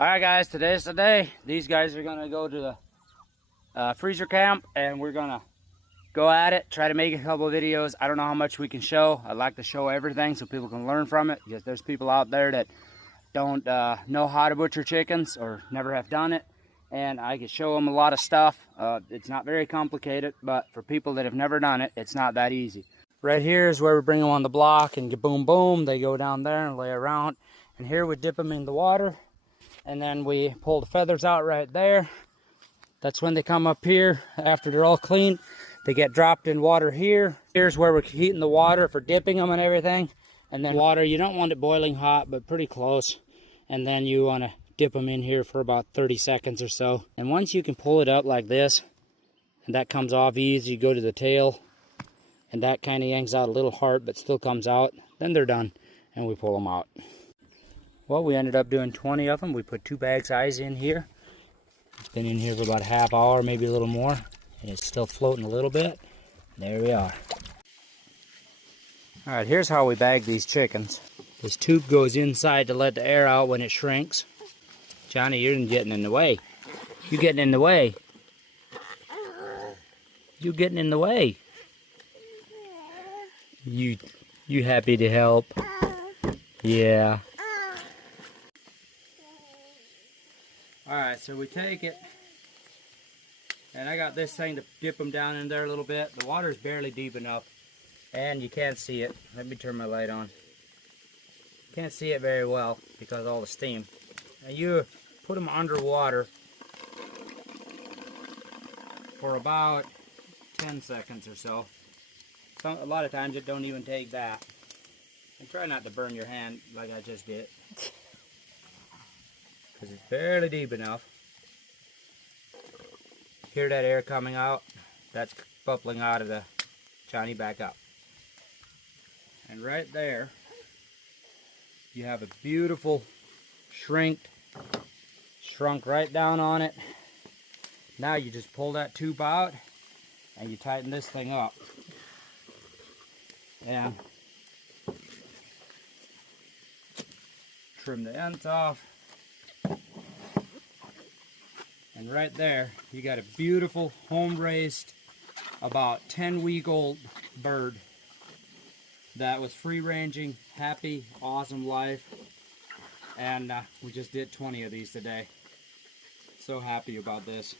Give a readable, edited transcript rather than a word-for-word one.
Alright guys, today's the day. These guys are gonna go to the freezer camp and we're gonna go at it, try to make a couple of videos. I don't know how much we can show. I'd like to show everything so people can learn from it, because there's people out there that don't know how to butcher chickens or never have done it, and I can show them a lot of stuff. It's not very complicated, but for people that have never done it, it's not that easy. Right here is where we bring them on the block and boom boom, they go down there and lay around, and here we dip them in the water. And then we pull the feathers out right there. That's when they come up here. After they're all clean, they get dropped in water here. Here's where we're heating the water for dipping them and everything. And then water, you don't want it boiling hot, but pretty close. And then you want to dip them in here for about 30 seconds or so. And once you can pull it up like this, and that comes off easy, you go to the tail, and that kind of yanks out a little hard, but still comes out. Then they're done, and we pull them out. Well, we ended up doing 20 of them. We put 2 bag size in here. It's been in here for about a half hour, maybe a little more. And it's still floating a little bit. There we are. Alright, here's how we bag these chickens. This tube goes inside to let the air out when it shrinks. Johnny, you're getting in the way. You're getting in the way. You're getting in the way. You happy to help? Yeah. Alright, so we take it, and I got this thing to dip them down in there a little bit. The water is barely deep enough, and you can't see it. Let me turn my light on. Can't see it very well because of all the steam. And you put them underwater for about 10 seconds or so. A lot of times it don't even take that. And try not to burn your hand like I just did, because it's barely deep enough. Hear that air coming out? That's bubbling out of the Johnny back up. And right there, you have a beautiful shrunk right down on it. Now you just pull that tube out and you tighten this thing up. And trim the ends off. And right there, you got a beautiful home-raised, about 10-week-old bird that was free-ranging, happy, awesome life. And we just did 20 of these today. So happy about this.